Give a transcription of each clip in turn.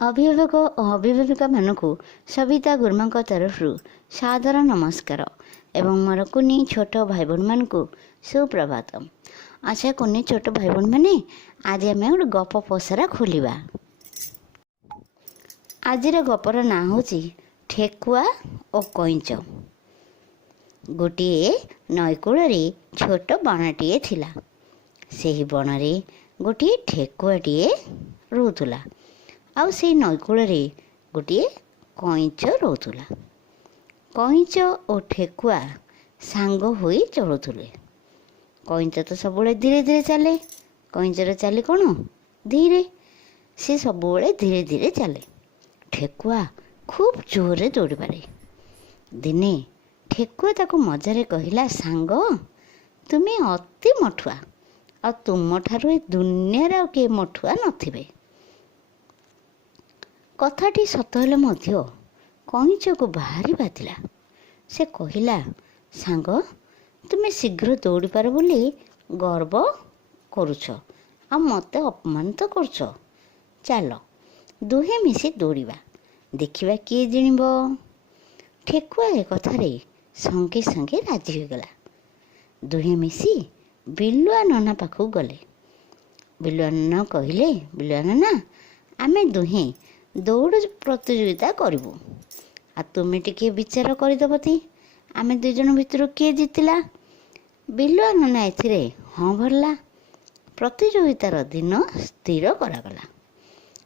अभिभावक और अभिभाविका मानक सविता गुरुमा तरफ सादर नमस्कार एवं मोर कुनी छोट भाई भौणी मानक सुप्रभात। अच्छा कुनी छोट भाई भौणी मैंने आज आम गोटे गप पसरा खोलिबा। आजिर गपर ना हूँ ठेकुआ और कईंच। गोटे नईकूल छोट बणटीए थिला। सेही बणरे गोटे ठेकुआटीए रोला आउ से नईकूल गोटे कईंच रोला। कईंच और ठेकुआ सांग होई चलुले। कईंच तो सब धीरे धीरे चले। कईंचर चाली कौन धीरे, से सब धीरे धीरे चले। ठेकुआ खूब जोर दौड़ पारे। दिने ठेकुआ ताको मजारे कहला, सांग तुम्हें अति मठुआ आ तुम ठारू दुनियार आ किए मठुआ नथिबे। कथाटी सत हेले मध्य कईंच को भारी बाधिला। से कहला, सांग तुम्हें शीघ्र दौड़ी पार बोली गर्व करुछ आ मते अपमानित करुछ। चल दुहे मिसी दौड़िबा, देखिबा किए जिणिब। ठेकुआ ए कथारे संगे संगे राजी हो गला। दुहे मिसी बिलुआ नना पाखु गले। बिलुआ नना कहले, बिलुआ नना आमे दुहे दौड़ प्रतियोगिता करूँ। आ तुम्हें टिके विचार करदबती आमे दुई जन भितर किए जीतिला। बिलुआ नना एथिरे हाँ भरला। प्रतियोगितार दिन स्थिर करागला।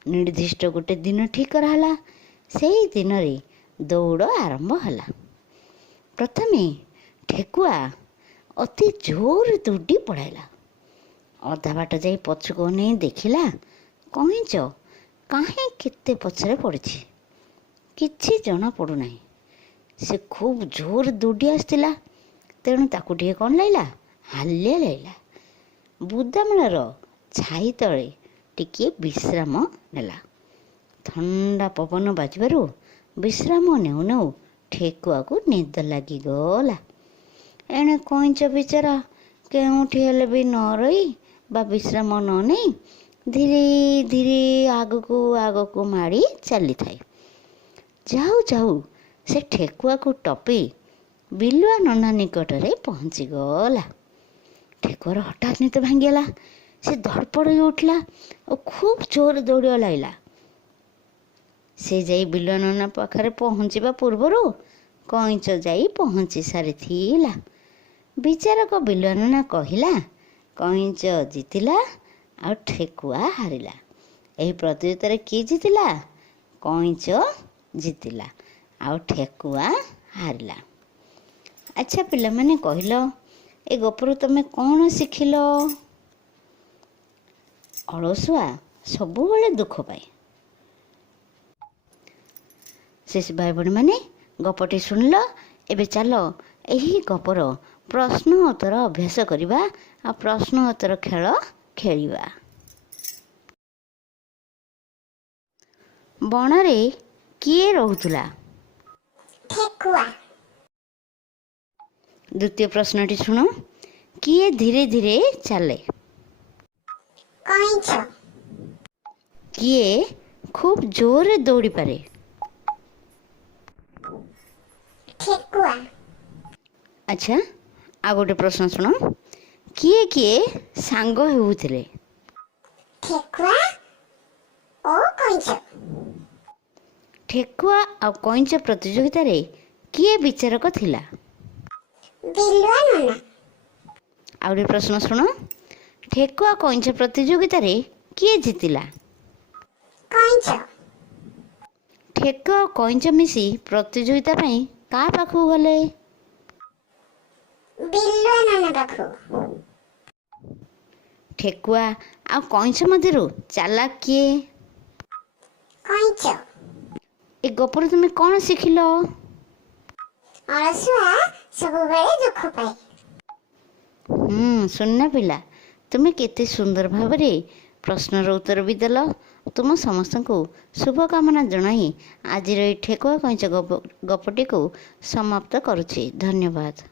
निर्दिष्ट गोटे दिन ठीक कराला। से दिन रे दौड़ आरंभ होला। प्रथमे ठेकुआ अति जोर दौड़ी पड़ाइला। अधा बाट जाई पछको नहीं देखिला कईंच काहे केते पछरे पड़ी किछि जना पड़ू नहीं। से खूब जोर दौड़ी आसला। तेणु ताकू टे कौन लाइला, हालिया लाइला। बुदामूलर छाई तले टिके विश्राम नेला। ठंडा पवन बाजबारू विश्राम नेउ नेउ ठेकुआ को निद लगी गला। एणे कईंच बेचारा केउठी हेले भी न रही बा विश्राम न नहीं धीरे धीरे आग को माड़ी चली थाए। जाऊ जाऊ से ठेकुआ को टपी बिलुआ नना निकटरे पहुँची गला। ठेकुआर हठात निद भांगीगला। से धड़पड़ उठला और खूब जोर दौड़ लाइला। से जाई बिलुआ नना पाखरे पहुँचवा पूर्वर कईंच जाई पहुँची सारी थिला। विचारक बिलुआ नना कहला, कईंच जीतिला आ ठेकुआ हारिला। एही प्रतियोगितारे किए जीतिला? कईंच जीतिला आ ठेकुआ हारिला। अच्छा पिला माने कहलो, ए गपरु तमे कौन शिखिल? अलसुआ सबुबले दुख पाए। शेष भाई भौणी माने गपटी सुनल। एबे चलो एही गपर प्रश्न उत्तर अभ्यास करिबा आ प्रश्न उत्तर खेल खेलिबा। बणरे किए रहुतला? ठेकुआ। द्वितीय प्रश्नटी सुनो, किए धीरे धीरे चले? कईंच। किए खूब जोर दौड़ी पारे? ठेकुआ। अच्छा आ गोटे प्रश्न सुनो, किए किए सांग हेउथिले? ठेकुआ और कईंच। ठेकुआ आ कईंच प्रतियोगिता रे किए विचारक थिला? बिलुआ नना। आ गोटे प्रश्न सुनो, ठेकुआ कईंच प्रतियोगिता रे किए जीतिला? कईंच। ठेकुआ और कईंच मिसी प्रतियोगिता पई का पाखु गले? बिलुआ नना पाखु। ठेकुआ आ कईंच मध्यरु चालाक किए? कईंच। ए गपर तुम कौन शिखिल? अलसुआ सबुबले दुख पाए। सुनना पिला, तुम्हें केते सुंदर भावरे प्रश्नर उत्तर भी देल। तुम समस्त को शुभकामना जनाई आज ठेकुआ कईंच गपटी को समाप्त करुछि। धन्यवाद।